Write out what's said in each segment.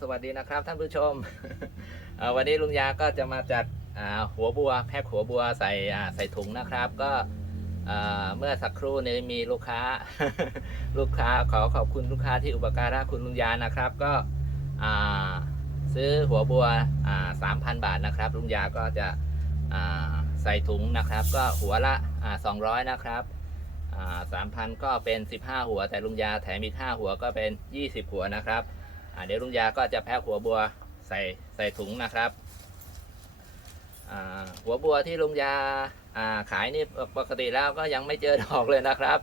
สวัสดีนะครับท่านผู้ชม วันนี้ลุงยาก็จะมาจัดหัวบัวแพ็คหัวบัวใส่ใส่ถุงนะครับ ก็เมื่อสักครู่นี้มีลูกค้า ลูกค้าขอขอบคุณลูกค้าที่อุปการะคุณลุงยานะครับ ก็ซื้อหัวบัวสามพันบาทนะครับ ลุงยาก็จะใส่ถุงนะครับ ก็หัวละสองร้อยนะครับสามพันก็เป็นสิบห้าหัว แต่ลุงยาแถมอีกห้าหัวก็เป็นยี่สิบหัวนะครับ เดี๋ยวลุงยาก็จะแพ็คหัวบัวใส่ใส่ถุงนะครับหัวบัวที่ลุงยาขายนี่ปกติแล้วก็ยังไม่เจอดอกเลยนะครับ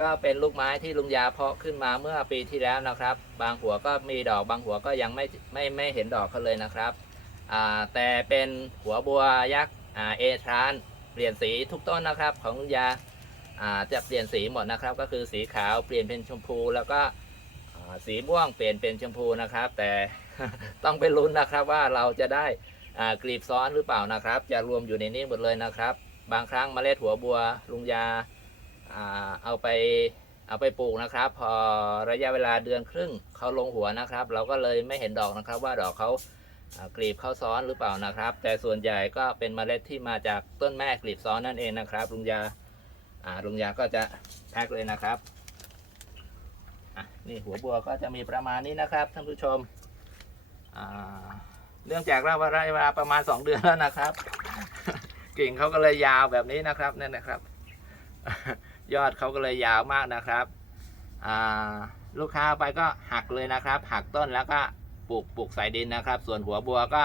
ก็เป็นลูกไม้ที่ลุงยาเพาะขึ้นมาเมื่อปีที่แล้วนะครับ บางหัวก็มีดอกบางหัวก็ยังไม่ไม่ไม่เห็นดอกเขาเลยนะครับแต่เป็นหัวบัวยักษ์เอทรานเปลี่ยนสีทุกต้นนะครับ ของลุงยาจะเปลี่ยนสีหมดนะครับ ก็คือสีขาวเปลี่ยนเป็นชมพูแล้วก็ สีม่วงเปลี่ยนเป็นชมพูนะครับ แต่ต้องไปลุ้นนะครับว่าเราจะได้กลีบซ้อนหรือเปล่านะครับ จะรวมอยู่ในนี้หมดเลยนะครับ บางครั้งเมล็ดหัวบัวลุงยาเอาไปเอาไปปลูกนะครับ พอระยะเวลาเดือนครึ่งเขาลงหัวนะครับ เราก็เลยไม่เห็นดอกนะครับ ว่าดอกเขากลีบเข้าซ้อนหรือเปล่านะครับ แต่ส่วนใหญ่ก็เป็นเมล็ดที่มาจากต้นแม่กลีบซ้อนนั่นเองนะครับลุงยาอ่าลุงยาก็จะแพ็คเลยนะครับ อะนี่หัวบัวก็จะมีประมาณนี้นะครับท่านผู้ชมเนื่องจากเราระยะเวลาประมาณ 2 เดือนแล้วนะครับ กิ่งเขาก็เลยยาวแบบนี้นะครับนั่นนะครับ ยอดเขาก็เลยยาวมากนะครับลูกค้าไปก็หักเลยนะครับ หักต้นแล้วก็ปลูกปลูกใส่ดินนะครับ ส่วนหัวบัวก็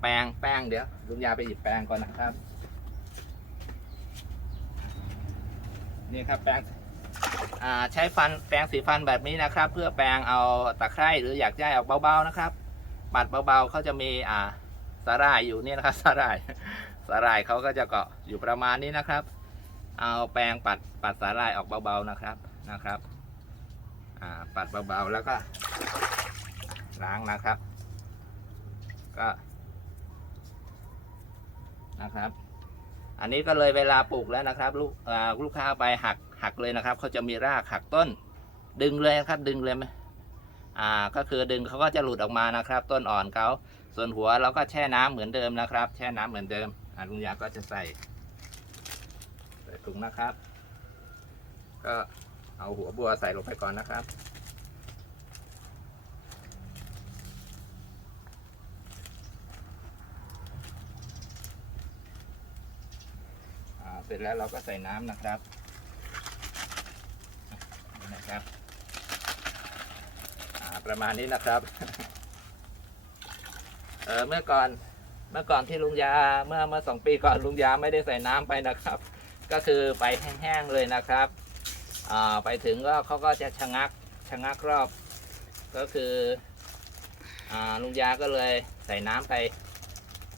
แปลงแป้งเดี๋ยวลุงยาไปหยิบแปลงก่อนนะครับ นี่ครับแปรง ใช้ฟันแปรงสีฟันแบบนี้นะครับ เพื่อแปรงเอาตะไคร่หรืออยากได้ออกเบาๆนะครับ ปัดเบาๆเขาจะมีอ่าสาหร่ายอยู่นี่นะครับสาหร่ายสาหร่ายเขาก็จะเกาะอยู่ประมาณนี้นะครับ เอาแปรงปัดปัดสาหร่ายออกเบาๆนะครับนะครับอ่าปัดเบาๆแล้วก็ล้างนะครับ ก็นะครับ อันนี้ก็เลยเวลาปลูกแล้วนะครับ ลูกลูกค้าไปหัก หักเลยนะครับเขาจะมีรากหักต้น ดึงเลยครับดึงเลยไหมอ่าก็คือดึงเขาก็จะหลุดออกมานะครับ ต้นอ่อนเขาส่วนหัวเราก็แช่น้ำเหมือนเดิมนะครับ แช่น้ำเหมือนเดิมอ่าลุงยาก็จะใส่ใส่ถุงนะครับ ก็เอาหัวบัวใส่ลงไปก่อนนะครับอ่าเสร็จแล้วเราก็ใส่น้ำนะครับ นะครับประมาณนี้นะครับเออเมื่อก่อนเมื่อก่อนที่ลุงยาเมื่อเมื่อสองปีก่อนลุงยาไม่ได้ใส่น้ำไปนะครับ ก็คือไปแห้งๆเลยนะครับไปถึงก็เขาก็จะชะงักชะงักรอบ ก็คืออลุงยาก็เลยใส่น้ำไป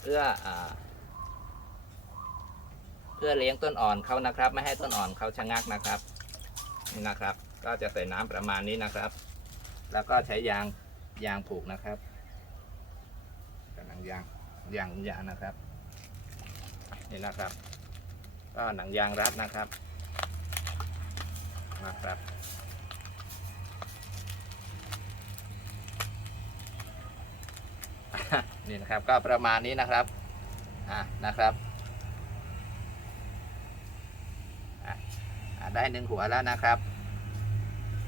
เพื่ออเพื่อเลี้ยงต้นอ่อนเขานะครับ ไม่ให้ต้นอ่อนเขาชะงักนะครับนี่นะครับ ก็จะใส่น้ำประมาณนี้นะครับ แล้วก็ใช้ยางยางผูกนะครับกับหนังยางยางยางนะครับ นี่นะครับ ก็หนังยางรัดนะครับนะครับนี่นะครับก็ประมาณนี้นะครับอะนะครับอ่าได้หนึ่งหัวแล้วนะครับ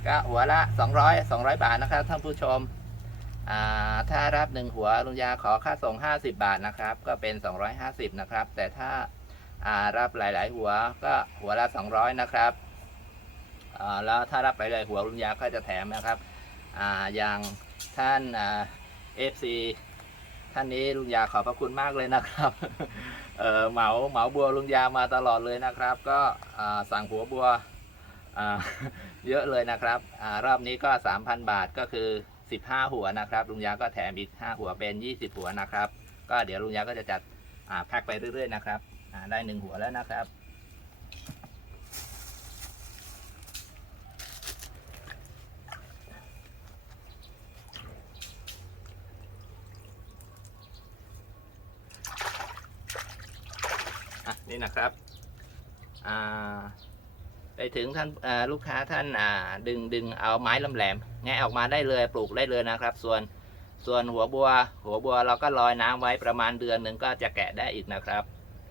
ก็หัวละ 200 200 บาทนะครับท่านผู้ชมถ้ารับหนึ่งหัวลุงยาขอค่าส่ง 50 บาทนะครับ ก็เป็น 250 นะครับ แต่ถ้าารับหลาย ๆ หัวก็หัวละ 200 นะครับแล้วถ้ารับหลายๆหัวลุงยาก็จะแถมนะครับออย่างท่านเอ่า FC ท่านนี้ลุงยาขอบพระคุณมากเลยนะครับเหมาเหมาบัวลุงยามาตลอดเลยนะครับ ก็สั่งหัวบัว เยอะเลยนะครับอรอบนี้ก็ 3,000 บาทก็คือ 15 หัวนะครับลุงยาก็แถมอีก 5 หัวเป็น 20 หัวนะครับ ก็เดี๋ยวลุงยาก็จะจัดแพ็คไปเรื่อยๆนะครับได้หนึ่งหัวแล้วนะครับนี่นะครับอ่า ถึงท่านลูกค้าท่านดึงดึงเอาไม้ลำแหลมแงะออกมาได้เลยปลูกได้เลยนะครับ ส่วนส่วนหัวบัว หัวบัวเราก็ลอยน้ำไว้ประมาณเดือนหนึ่งก็จะแกะได้อีกนะครับ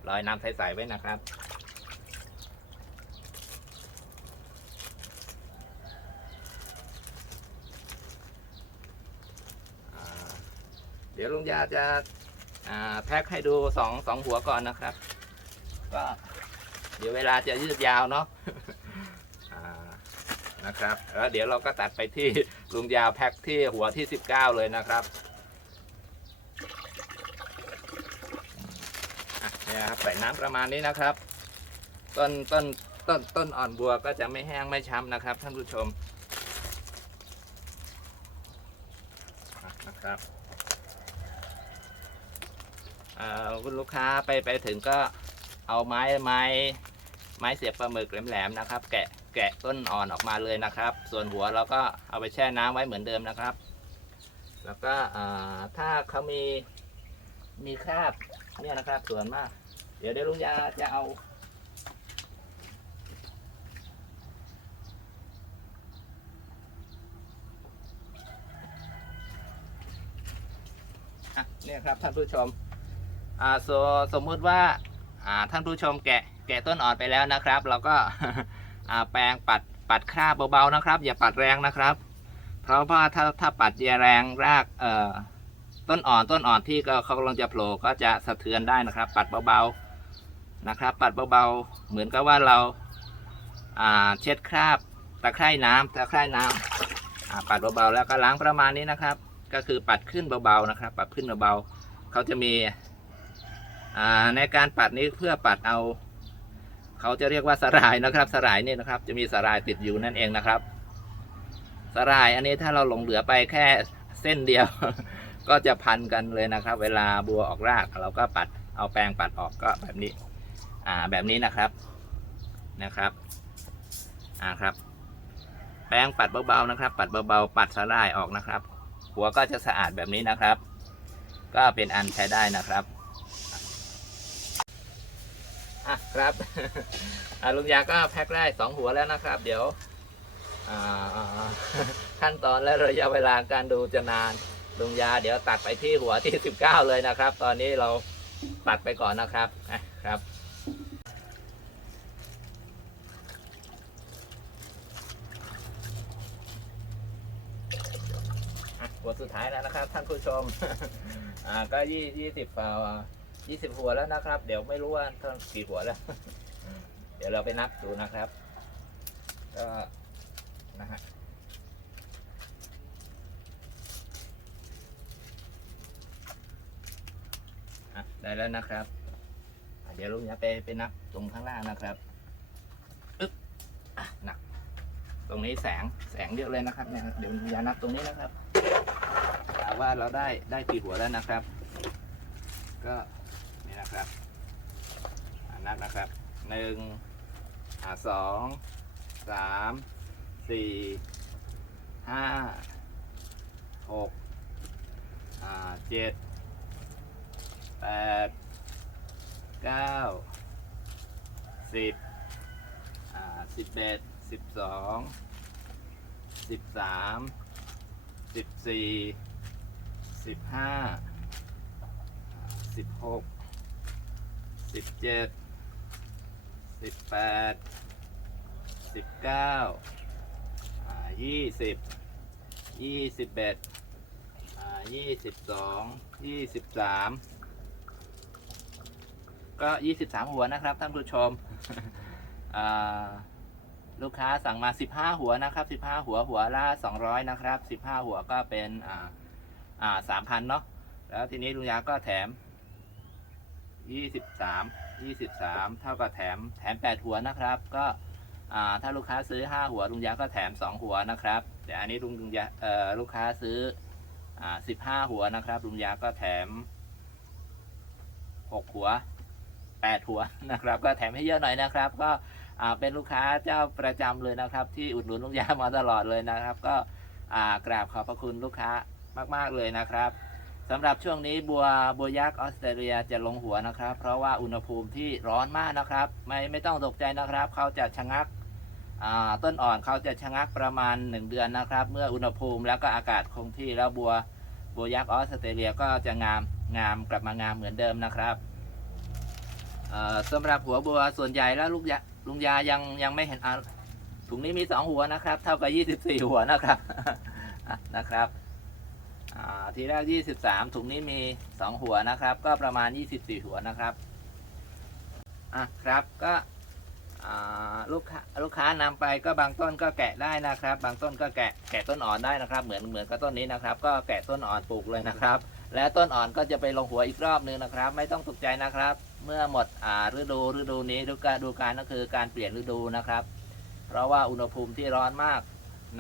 ลอยน้ำใสๆไว้นะครับ เดี๋ยวลุงยาจะาแพ็คให้ดูสองสองหัวก่อนนะครับ ก็เดี๋ยวเวลาจะยืดยาวเนาะ นะครับ แล้วเดี๋ยวเราก็ตัดไปที่ลุงยาวแพ็คที่หัวที่ 19 เลยนะครับอะเนี่ยครับใส่น้ำประมาณนี้นะครับ ต้นต้นต้นต้นอ่อนบัวก็จะไม่แห้งไม่ช้ำนะครับ ท่านผู้ชมนะครับคุณลูกค้าไปไปถึงก็เอาไม้ไม้ไม้เสียบปลาหมึกแหลมๆนะครับ แกะ แกะต้นอ่อนออกมาเลยนะครับ ส่วนหัวเราก็เอาไปแช่น้ำไว้เหมือนเดิมนะครับ แล้วก็ถ้าเขามีมีคราบเนี่ยนะครับ ส่วนมาก เดี๋ยวเดี๋ยวลุงยาจะเอาเนี่ยครับท่านผู้ชมอ่าสสมมุติว่าอ่าท่านผู้ชมแกะแกะต้นอ่อนไปแล้วนะครับ เราก็ แปรงปัดปัดคราบเบาๆนะครับ อย่าปัดแรงนะครับ เพราะว่าถ้าถ้าปัดแรงรากเอ่อต้นอ่อนต้นอ่อนที่ก็เขากำลังจะโผล่ก็จะสะเทือนได้นะครับ ปัดเบาๆนะครับ ปัดเบาๆเหมือนกับว่าเราอ่าเช็ดคราบตะไคร่น้ำตะไคร่น้ำอ่าปัดเบาๆแล้วก็ล้างประมาณนี้นะครับ ก็คือปัดขึ้นเบาๆนะครับ ปัดขึ้นเบาๆเขาจะมีในการปัดนี้เพื่อปัดเอา เขาจะเรียกว่าสลายนะครับสลายนี่นะครับ จะมีสลายติดอยู่นั่นเองนะครับสลายอันนี้ถ้าเราหลงเหลือไปแค่เส้นเดียว ก็จะพันกันเลยนะครับ เวลาบัวออกรากเราก็ปัดเอาแปรงปัดออกก็แบบนี้ อ่าแบบนี้นะครับนะครับอ่าครับ แปรงปัดเบาๆนะครับ ปัดเบาๆปัดสลายออกนะครับ หัวก็จะสะอาดแบบนี้นะครับ ก็เป็นอันใช้ได้นะครับ อะครับอะลุงยาก็แพ็คได้สองหัวแล้วนะครับ เดี๋ยวขั้นตอนและระยะเวลาการดูจะนานลุงยา เดี๋ยวตัดไปที่หัวที่สิบเก้าเลยนะครับ ตอนนี้เราตัดไปก่อนนะครับอะครับหัวสุดท้ายแล้วนะครับ ท่านผู้ชมอ่าก็ยี่ยี่สิบเปล่า ยี่สิบหัวแล้วนะครับ เดี๋ยวไม่รู้ว่าเท่ากี่หัวแล้ว เดี๋ยวเราไปนับดูนะครับ ก็นะฮะได้แล้วนะครับ เดี๋ยวลุงจะไปไปนับตรงข้างล่างนะครับอึ๊บหนัก ตรงนี้แสงแสงเยอะเลยนะครับเนี่ยเดี๋ยวอย่านับตรงนี้นะครับว่าเราได้ได้กี่หัวแล้วนะครับ ก็ นะครับนับนะครับหนึ่งสองสามสี่ห้าหกเจ็ดแปดเก้าสิบสิบเอ็ดสิบสองสิบสามสิบสี่สิบห้าสิบหก สิบเจ็ดสิบแปดสิบเก้ายี่สิบยี่สิบเอ็ดยี่สิบสองยี่สิบสามก็ยี่สิบสามหัวนะครับท่านผู้ชมลูกค้าสั่งมาสิบห้าหัวนะครับสิบห้าหัวหัวละสองร้อยนะครับสิบห้าหัวก็เป็นอ่าสามพันเนาะแล้วทีนี้ลุงยาก็แถม ยี่สิบสามยี่สิบสามเท่ากับแถมแถมแปดหัวนะครับ ก็ถ้าลูกค้าซื้อห้าหัวลุงยาก็แถมสองหัวนะครับ แต่อันนี้ลุงลุงยาลูกค้าซื้ออ่าสิบห้าหัวนะครับ ลุงยาก็แถมหกหัวแปดหัวนะครับ ก็แถมให้เยอะหน่อยนะครับ ก็เป็นลูกค้าเจ้าประจำเลยนะครับ ที่อุดหนุนลุงยามาตลอดเลยนะครับ ก็กราบขอบพระคุณลูกค้ามาก ๆ เลยนะครับ สำหรับช่วงนี้บัวบัวยักษ์ออสเตรเลียจะลงหัวนะครับ เพราะว่าอุณหภูมิที่ร้อนมากนะครับ ไม่ไม่ต้องตกใจนะครับ เขาจะชะงักต้นอ่อนเขาจะชะงักประมาณ 1 เดือนนะครับ เมื่ออุณหภูมิแล้วก็อากาศคงที่แล้วบัวบัวยักษ์ออสเตรเลียก็จะงามงามกลับมางามเหมือนเดิมนะครับสำหรับหัวบัวส่วนใหญ่แล้วลูกยาลุงยายังยังไม่เห็นถุงนี้มีสองหัวนะครับ เท่ากับยี่สิบสี่หัวนะครับนะครับ ทีแรกยี่สิบสามถุงนี้มีสองหัวนะครับ ก็ประมาณยี่สิบสี่หัวนะครับอะครับก็ลูกค้าลูกค้านำไปก็บางต้นก็แกะได้นะครับ บางต้นก็แกะแกะต้นอ่อนได้นะครับ เหมือนเหมือนกับต้นนี้นะครับ ก็แกะต้นอ่อนปลูกเลยนะครับ และต้นอ่อนก็จะไปลงหัวอีกรอบนึงนะครับ ไม่ต้องตกใจนะครับ เมื่อหมดฤดูฤดูนี้ฤดูกาลฤดูกาลก็คือการเปลี่ยนฤดูนะครับ เพราะว่าอุณหภูมิที่ร้อนมาก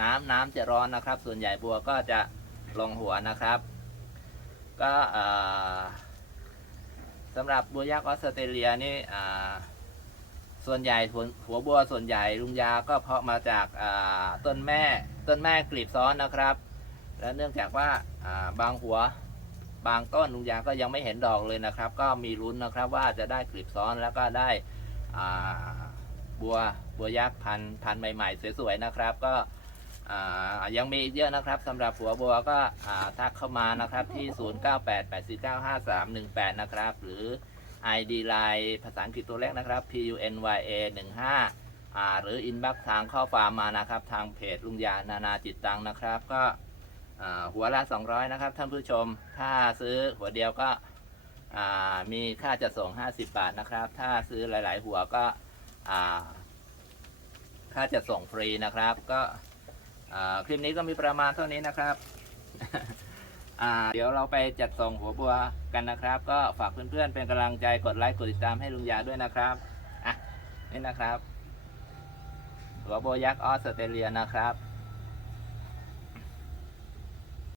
น้ำน้ำจะร้อนนะครับ ส่วนใหญ่บัวก็จะ ลงหัวนะครับ ก็สำหรับบัวยักษ์ออสเตรเลียนี่ส่วนใหญ่หัวบัวส่วนใหญ่ลุงยาก็เพาะมาจากาต้นแม่ต้นแม่กลีบซ้อนนะครับ และเนื่องจากว่าาบางหัวบางต้นลุงยาก็ยังไม่เห็นดอกเลยนะครับ ก็มีลุ้นนะครับว่าจะได้กลีบซ้อนแล้วก็ได้บัวบัวยักษ์พันธุ์พันใหม่ ๆ สวยๆนะครับ ก็ ยังมีอีกเยอะนะครับสำหรับหัวบัวก็ทักเข้ามานะครับที่ 0988495318 นะครับ หรือ ID Line ภาษาอังกฤษตัวแรกนะครับ P U N Y A 15อ่าหรือ inbox ทางข้อความมานะครับ ทางเพจลุงยานานาจิตตังนะครับ ก็หัวละ 200 นะครับ ท่านผู้ชม ถ้าซื้อหัวเดียวก็มีค่าจะส่ง 50 บาทนะครับ ถ้าซื้อหลาย ๆ หัวก็ค่าจะส่งฟรีนะครับ ก็ คลิปนี้ก็มีประมาณเท่านี้นะครับ เดี๋ยวเราไปจัดส่งหัวบัวกันนะครับ ก็ฝากเพื่อนๆเป็นกำลังใจกดไลค์กดติดตามให้ลุงยาด้วยนะครับอะนี่นะครับ หัวบัวยักษ์ออสเตรเลียนะครับ